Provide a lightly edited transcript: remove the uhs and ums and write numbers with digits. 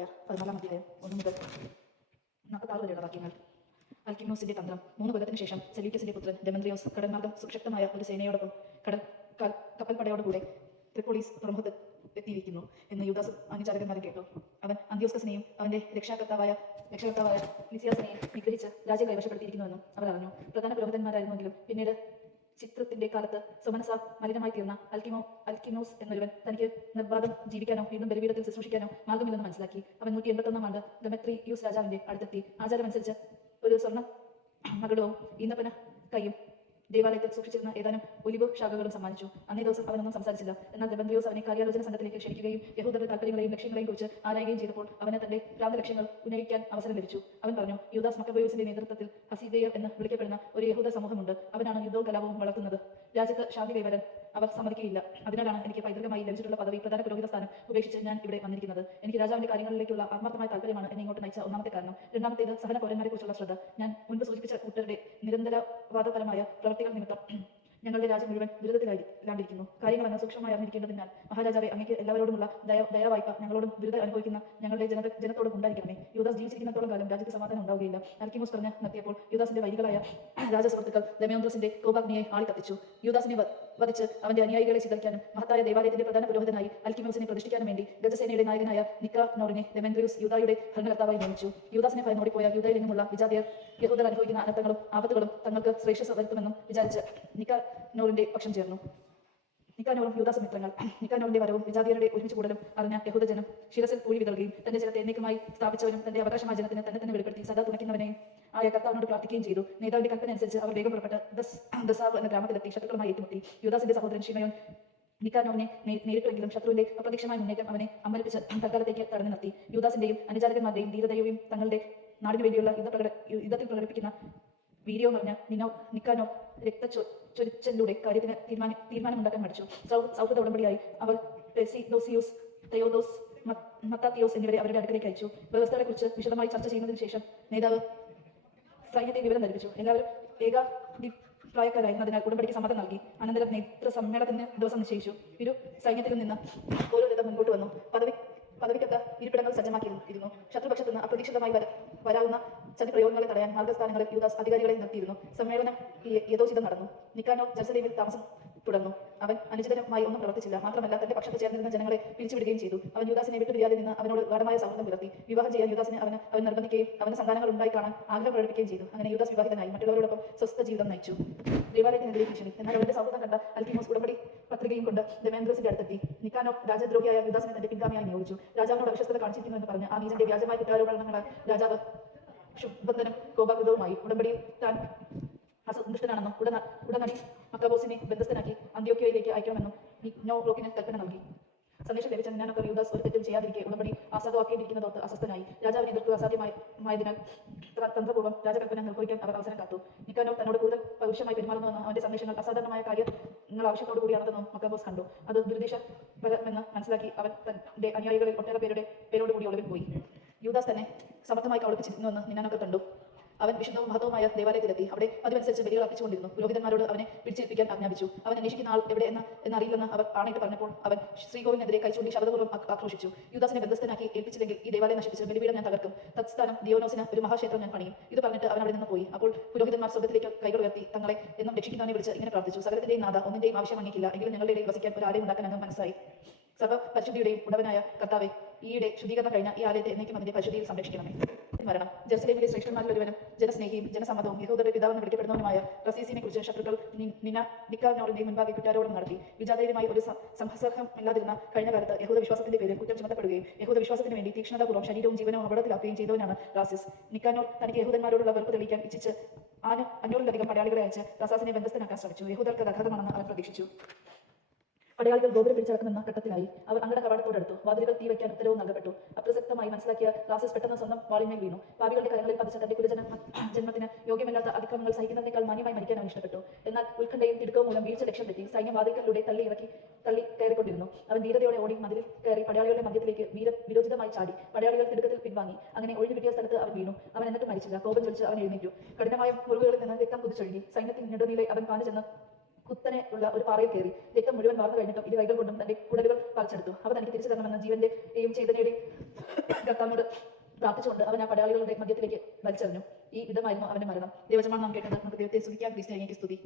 വായർ 14-ാം അധ്യായം 1 മുതൽ 46 വരെയുള്ള വാക്യങ്ങൾ. അൽക്കിമോസിന്റെ തന്ത്രം. 3 കൊല്ലത്തിന് ശേഷം സെല്യൂക്കസിന്റെ പുത്രൻ ഡെമന്ത്രിയോസ് കടൽമാർഗം സുശക്തമായ ഒരു സേനയോടൊപ്പം കപ്പൽപ്പടയോടുകൂടെ ട്രിപ്പോളിസ് തുറമുഖത്ത് എത്തിയിരിക്കുന്നു എന്ന് യൂദാസും അനുചാരകന്മാരും കേട്ടു. അവൻ അന്ത്യോസ്കസിനെയും അവന്റെ രക്ഷകർത്താവായ ലിസിയാസിനെയും നിഗ്രഹിച്ച് രാജ്യം കൈവശപ്പെടുത്തിയിരിക്കുന്നുവെന്നും അവർ അറിഞ്ഞു. പ്രധാന പുരോഹിതന്മാരായിരുന്നുവെങ്കിലും പിന്നീട് ചിത്രത്തിന്റെ കാലത്ത് സുമനസ മലിനമായി തീർന്ന അൽക്കിമോസ് എന്നൊരുവൻ തനിക്ക് നിർബാധം ജീവിക്കാനോ വീണ്ടും ബലിപീഠത്തിൽ ശുശ്രൂഷിക്കാനോ മാർഗമില്ലെന്ന് മനസ്സിലാക്കി. അവൻ 181-ാം ആണ്ട് ദെമത്രിയൂസ് രാജാവിന്റെ അടുത്തെത്തി ആചാരമനുസരിച്ച് ഒരു സ്വർണ്ണ മകുടവും ഈന്തപ്പന കൈയും ദേവാലയത്തിൽ സൂക്ഷിച്ചിരുന്ന ഏതാനും ഒലിവ് ശാഖകളും സമ്മാനിച്ചു. അന്നേ ദിവസം അവനൊന്നും സംസാരിച്ചില്ല. എന്നാൽ ദെമന്ത്രിയോസ് അവനെ കാര്യാലോചന സംഘത്തിലേക്ക് ക്ഷണിക്കുകയും യഹൂദരുടെ താല്പര്യങ്ങളെയും ലക്ഷ്യങ്ങളെയും കുറിച്ച് ആരായുകയും ചെയ്തപ്പോൾ അവന് തന്റെ ഭ്രാന്ത ലക്ഷ്യങ്ങൾ ഉന്നയിക്കാൻ അവസരം ലഭിച്ചു. അവൻ പറഞ്ഞു, യൂദാസ് മക്കബയോസിന്റെ നേതൃത്വത്തിൽ ഹസീദയർ എന്ന് വിളിക്കപ്പെടുന്ന ഒരു യഹൂദ സമൂഹമുണ്ട്. അവനാണ് യുദ്ധവും കലാപവും വളർത്തുന്നത്. രാജ്യത്ത് ശാന്തി കൈവരാൻ അവർ സമ്മതിക്കുകയില്ല. അതിനാലാണ് എനിക്ക് പൈതൃകമായി ലഭിച്ചിട്ടുള്ള പദവി, പ്രധാന പുരോഹിത സ്ഥാനം ഉപേക്ഷിച്ച് ഞാൻ ഇവിടെ വന്നിരിക്കുന്നത്. എനിക്ക് രാജാവിന്റെ കാര്യങ്ങളിലേക്കുള്ള ആത്മാർത്ഥമായ താല്പര്യമാണ് എന്നെ ഇങ്ങോട്ട് നയിച്ച ഒന്നാമത്തെ കാരണം. രണ്ടാമത്തേത് സഹന പൗരന്മാരെ കുറിച്ചുള്ള ശ്രദ്ധ. ഞാൻ മുൻപ് സൂചിപ്പിച്ച കൂട്ടരുടെ നിരന്തരവാദപരമായ പ്രവർത്തികൾ നിമിത്തം ഞങ്ങളുടെ രാജ്യം മുഴുവൻ ദുരിതത്തിലാണ്ടിരിക്കുന്നു. കാര്യങ്ങളെന്ന് സൂക്ഷ്മമായി അറിഞ്ഞിരിക്കേണ്ടതിനാൽ മഹാരാജാവെ, അങ്ങേക്ക് എല്ലാവരോടുമുള്ള ദയാവായ്പ ഞങ്ങളോടും ദുരിതം അനുഭവിക്കുന്ന ഞങ്ങളുടെ ജനത്തോടും ഉണ്ടായിരിക്കണമേ. യൂദാസ് ജീവിച്ചിരിക്കുന്നിടത്തോളം കാലം രാജ്യത്ത് സമാധാനം ഉണ്ടാവുകയില്ല. അൽക്കിമോസ് പറഞ്ഞ് നിർത്തിയപ്പോൾ യൂദാസിന്റെ വൈരികളായ രാജസുഹൃത്തുക്കൾ ദെമയോന്ത്രസിന്റെ കോപാഗ്നിയെ ആളിക്കത്തിച്ചു. യൂദാസിനെ വധിച്ച് അവന്റെ അനുയായികളെ ചിതറിക്കാനും മഹത്തായ ദേവാലയത്തിന്റെ പ്രധാന പുരോഹിതനായി അൽക്കിമോസിനെ പ്രതിഷ്ഠിക്കാനും വേണ്ടി ഗജസേനയുടെ നായകനായ നിക്കാനോറിനെ ദെമന്ത്രിയൂസ് യൂദായുടെ ഭരണകർത്താവായി നിയമിച്ചു. യൂദാസിനെ ഭയന്നോടിപ്പോയ യൂദയിലെങ്ങുമുള്ള വിജാതിയർ യഹൂദർ അനുഭവിക്കുന്ന അനർത്ഥങ്ങളും ആപത്തുകളും തങ്ങൾക്ക് ശ്രേഷ്ഠ വരുത്തുമെന്നും വിചാരിച്ച് നിക്കാനോറിന്റെ പക്ഷം ചേർന്നു. നിക്കാനോറും യൂദാസും മിത്രങ്ങൾ. നിക്കാനോറിന്റെ വരവും വിജാതിയരുടെ ഒരുമിച്ച് കൂടലും അറിഞ്ഞ യഹൂദജനം ശിരസിൽ പൂഴി വിതറുകയും തന്റെ ജനത്തെ എന്നേക്കുമായി സ്ഥാപിച്ചവനും തന്റെ അവകാശമായ ജനത്തിന് തന്നെ വെളിപ്പെടുത്തി സദാ തുണയ്ക്കുന്നവനെയും ആയ കർത്താവിനോട് പ്രാർത്ഥിക്കുകയും ചെയ്തു. നേതാവിന്റെ കൽപ്പന അനുസരിച്ച് അവർ വേഗം പുറപ്പെട്ട് ദസാവ് എന്ന ഗ്രാമത്തിലെത്തി ശത്രുക്കളുമായി ഏറ്റുമുട്ടി. യൂദാസിന്റെ സഹോദരൻ ഷിമയോൻ നിക്കാനോറിനെ നേരിട്ടെങ്കിലും ശത്രുവിന്റെ അപ്രതീക്ഷമായ മുന്നേറ്റം അവനെ അമ്പരിപ്പിച്ച് തൽക്കാലത്തേക്ക് തടഞ്ഞു നിർത്തി. യൂദാസിന്റെയും അനുചാരകന്മാരുടെയും ധീരതയും തങ്ങളുടെ നാടിനു വേണ്ടിയുള്ള യുദ്ധത്തിൽ പ്രകടിപ്പിക്കുന്ന വീര്യവും അറിഞ്ഞ നിക്കാനോർ രക്തച്ചൊരിച്ചിലൂടെ കാര്യത്തിന് തീരുമാനമുണ്ടാക്കാൻ മടിച്ചു. സൗഹൃദ ഉടമ്പടിയായി അവർ പെസിദോസിയൂസ്, തെയോദോസ്, മത്താത്തിയോസ് എന്നിവരെ അവരുടെ അടുക്കലേക്ക് അയച്ചു. വ്യവസ്ഥകളെക്കുറിച്ച് വിശദമായി ചർച്ച ചെയ്യുന്നതിന് ശേഷം നേതാവ് സൈന്യത്തെ വിവരം ധരിപ്പിച്ചു. എല്ലാവരും ഏകാഭിപ്രായക്കാരായിരുന്നതിനാൽ ഉടമ്പടിക്ക് സമ്മതം നൽകി. അനന്തരം നേതൃസമ്മേളനത്തിന് ദിവസം നിശ്ചയിച്ചു. ഇരു സൈന്യത്തിൽ നിന്ന് ഓരോ രഥം മുൻപോട്ട് വന്നു. പദവിക്കത്ത ഇരിപ്പിടങ്ങൾ സജ്ജമാക്കിയിരുന്നു. ശത്രുപക്ഷത്തുനിന്ന് അപ്രതീക്ഷിതമായി വരാവുന്ന ചതിപ്രയോഗങ്ങളെ തടയാൻ മാർഗസ്ഥാനങ്ങളിൽ യൂദാസ് അധികാരികളെ നിർത്തിയിരുന്നു. സമ്മേളനം യഥോചിതം നടന്നു. നിക്കാനോർ ജെറുസലേമിൽ താമസം തുടർന്നു. അവൻ അനുചിതമായി ഒന്നും പ്രവർത്തിച്ചില്ല. മാത്രമല്ല തന്റെ പക്ഷത്ത് ചേർന്നിരുന്ന ജനങ്ങളെ പിരിച്ചുവിടുകയും ചെയ്തു. അവൻ യൂദാസിനെ വിട്ടുപിരിയാതെ നിന്ന് അവനോട് ഗാഢമായ സൗഹൃദം പുലർത്തി. വിവാഹം ചെയ്യാൻ യൂദാസിനെ അവൻ നിർബന്ധിക്കുകയും അവന് സന്താനങ്ങൾ ഉണ്ടായി കാണാൻ ആഗ്രഹം പ്രകടിപ്പിക്കുകയും ചെയ്തു. അങ്ങനെ യൂദാസ് വിവാഹിതനായി മറ്റുള്ളവരോടൊപ്പം സ്വസ്ഥ ജീവിതം നയിച്ചു. ദേവാലയത്തിനെതിരെ ഭീഷണി. എന്നാൽ അവരുടെ സൗഹൃദം കണ്ട അൽക്കിമോസ് ഉടമ്പടി പത്രികയും കൊണ്ട് ദെമേന്ത്രസിന്റെ അടുത്തെത്തി. നിക്കാനോർ രാജദ്രോഹിയായ യൂദാസിനെ തന്റെ പിൻഗാമിയായി നിയോഗിച്ചു. രാജാവിനോട് അവിശ്വസ്തത കാണിച്ചിരിക്കുന്നു എന്ന് പറഞ്ഞ് ആ നീചന്റെ വ്യാജമായ കുറ്റാരോപണങ്ങളാൽ രാജാവ് ക്ഷുബ്ധനും കോപാകുലവുമായി. ഉടമ്പടിയിൽ താൻ അസന്തുഷ്ടനാണെന്നും ഉടനടി മക്കാബോസിനെ ബന്ധസ്ഥനാക്കി അന്ത്യോക്യയിലേക്ക് അയക്കണമെന്നും നിക്കാനോറിന് കൽപ്പന നൽകി. സന്ദേശം ലഭിച്ച നിക്കാനോർ യൂദാസ് ഒരു തെറ്റും ചെയ്യാതിരിക്കെ ഉടമ്പടി ആസാദമാക്കേണ്ടിയിരിക്കുന്നതോർത്ത് അസ്വസ്ഥനായി. രാജാവിനെ എതിർക്കുക അസാധ്യമായതിനാൽ തന്ത്രപൂർവ്വം രാജകൽപ്പന നിർവഹിക്കാൻ അവർ അവസരം കാത്തു. നിക്കാനോർ തന്നോട് കൂടുതൽ പൗരുഷമായി പെരുമാറുന്നുവെന്നും അവന്റെ സന്ദേശങ്ങൾ അസാധാരണമായ കാര്യങ്ങൾ ആവശ്യത്തോടു കൂടിയാണെന്നും മക്കാബോസ് കണ്ടു. അത് ദുരുദ്ദേശപരമെന്ന് മനസ്സിലാക്കി അവൻ തന്റെ അനുയായികളിൽ ഒട്ടേറെ പേരോടുകൂടി ഒളിവിൽ പോയി. യൂദാസ് തന്നെ സമർത്ഥമായി കൗളിപ്പിച്ചിരുന്നുവെന്ന് നിക്കാനോർ കണ്ടു. അവൻ വിശുദ്ധവും മഹത്വമായ ദേവാലയത്തിലെത്തി. അവിടെ പതിവനുസരിച്ച് ബലികൾ അർപ്പിച്ചുകൊണ്ടിരുന്നു. പുരോഹിതന്മാരോട് അവനെ പിടിച്ചേൽപ്പിക്കാൻ ആജ്ഞാപിച്ചു. അവൻ അന്വേഷിക്കുന്ന ആൾ എവിടെ എന്നറിയില്ലെന്ന് അവർ ആണയിട്ട് പറഞ്ഞപ്പോൾ അവൻ ശ്രീകോവിലിനെതിരെ കൈചൂണ്ടി ശബ്ദപൂർവ്വം ആക്രോശിച്ചു. യൂദാസിനെ ബന്ധസ്ഥനാക്കി ഏൽപ്പിച്ചില്ലെങ്കിൽ ഈ ദേവാലയം നശിപ്പിച്ച് ബലിപീഠം ഞാൻ തകർക്കും. തത്സ്ഥാനം ദിയോനോസിന് ഒരു മഹാക്ഷേത്രം ഞാൻ പണിയും. ഇത് പറഞ്ഞിട്ട് അവൻ അവിടെ നിന്ന് പോയി. അപ്പോൾ പുരോഹിതന്മാർ സ്വർഗ്ഗത്തിലേക്ക് കൈകൾ ഉയർത്തി തങ്ങളെ എന്നും രക്ഷിക്കുന്നവനെ വിളിച്ച് ഇങ്ങനെ പ്രാർത്ഥിച്ചു: സകലത്തിന്റെയും നാഥ, ഒന്നിന്റെയും ആവശ്യം അങ്ങേക്കില്ല, എങ്കിലും ഞങ്ങളുടെ ഇടയിൽ വസിക്കാൻ ഒരു ആലയം ഉണ്ടാക്കാൻ അങ്ങ് മനസ്സായി. സർവ്വപരിശുദ്ധിയുടെയും ഉടവനായ കർത്താവെ, ഈയിടെ ശുദ്ധീകരണം കഴിഞ്ഞ ഈ ആലയത്തെ എന്നേക്കും അതിന്റെ പരിശുദ്ധിയിൽ സംരക്ഷിക്കണമേ. മരണം. ജെറുസലേമിലെ ശ്രേഷ്ഠന്മാരിൽ ഒരുവനും ജനസ്നേഹിയും ജനസമ്മതവും യഹൂദരുടെ പിതാവെന്ന് വിളിക്കപ്പെടുന്നവനുമായ റസീസിനെ കുറിച്ച് ശത്രുക്കൾ നിക്കാനോറിന്റെ മുൻപാകെ കുറ്റാരോപണം നടത്തി. വിജാതയുമായി ഒരു സംസർഗമില്ലാതിരുന്ന കഴിഞ്ഞ കാലത്ത് യഹൂദ വിശ്വാസത്തിന്റെ പേരിൽ കുറ്റം ചുമത്തപ്പെടുകയും യഹൂദ വിശ്വാസത്തിന് വേണ്ടി തീക്ഷ്ണതാപൂർവ്വം ശരീരവും ജീവനവും അപകടത്തിലാക്കുകയും ചെയ്തവനാണ് റാസിസ്. നിക്കാനോർ തനിക്ക് യഹൂദന്മാരോടുള്ള വെറുപ്പ് തെളിയിക്കാൻ ഇച്ഛിച്ച് 500-ലധികം പടയാളികളെ അയച്ച് റാസാസിനെ ബന്ധസ്ഥനാക്കാൻ ശ്രമിച്ചു. യഹൂദർക്ക് അത് അഗാധമാണെന്ന് അവൻ പ്രതീക്ഷിച്ചു. പടയാളികൾ ഗോപുരം പിടിച്ചടക്കുമെന്ന ഘട്ടത്തിലായി. അവർ അങ്കണ കവാടത്തോടടുത്തു. വാതിലുകൾ തീ വയ്ക്കാൻ ഉത്തരവും നൽകപ്പെട്ടു. അപ്രസക്തമായി മനസ്സിലാക്കിയ റാസിസ് പെട്ടെന്ന് സ്വന്തം വാളിന്മേൽ വീണു. പാപികളുടെ കരങ്ങളിൽ പതിച്ച തന്റെ ജന്മത്തിന് യോഗ്യമല്ലാത്ത അതിക്രമങ്ങൾ സഹിക്കുന്നതിനേക്കാൾ മാന്യമായി മരിക്കാൻ അവൻ ഇഷ്ടപ്പെട്ടു. എന്നാൽ ഉത്കണ്ഠയും തിടുക്കവും മൂലം വീഴ്ച ലക്ഷ്യം തെറ്റി. സൈന്യം വാതിൽക്കലിലൂടെ തള്ളി കയറിക്കൊണ്ടിരുന്നു. അവൻ ധീരതയോടെ ഓടി മതിലിൽ കയറി പടയാളികളുടെ മധ്യത്തിലേക്ക് വിരോചിതമായി ചാടി. പടയാളികൾ തിടുക്കത്തിൽ പിൻവാങ്ങി. അങ്ങനെ ഒഴിഞ്ഞു കിട്ടിയ സ്ഥലത്ത് അവൻ വീണു. അവൻ എന്നിട്ട് മരിച്ചില്ല. കോപം ജ്വലിച്ച് അവൻ എഴുന്നേറ്റു. കഠിനമായ മുറിവുകളിൽ നിന്ന് രക്തം കുതിച്ചൊഴുകി. സൈന്യത്തിൽ നെടുനീളെ അവൻ പാഞ്ഞു ചെന്ന് കുത്തനെ ഉള്ള ഒരു പാറയിൽ കയറി രക്തം മുഴുവൻ വാർന്നു കഴിഞ്ഞിട്ടും ഇരു കൈകൾ കൊണ്ടും തന്റെ കുടലുകൾ പറിച്ചെടുത്തു. അവ തനിക്ക് തിരിച്ചു തരണമെന്ന ജീവന്റെയും ചേതനയുടെയും കർത്താവിനോട് പ്രാർത്ഥിച്ചുകൊണ്ട് അവൻ ആ പടയാളികളുടെ മധ്യത്തിലേക്ക് വലിച്ചെറിഞ്ഞു. ഈ വിധമായിരുന്നു അവന്റെ മരണം. ദൈവജനമാണ് നാം കേട്ടത്. നമുക്ക് ദൈവത്തെ സ്തുതിക്കാം. ക്രിസ്തു അങ്ങേക്ക് സ്തുതി.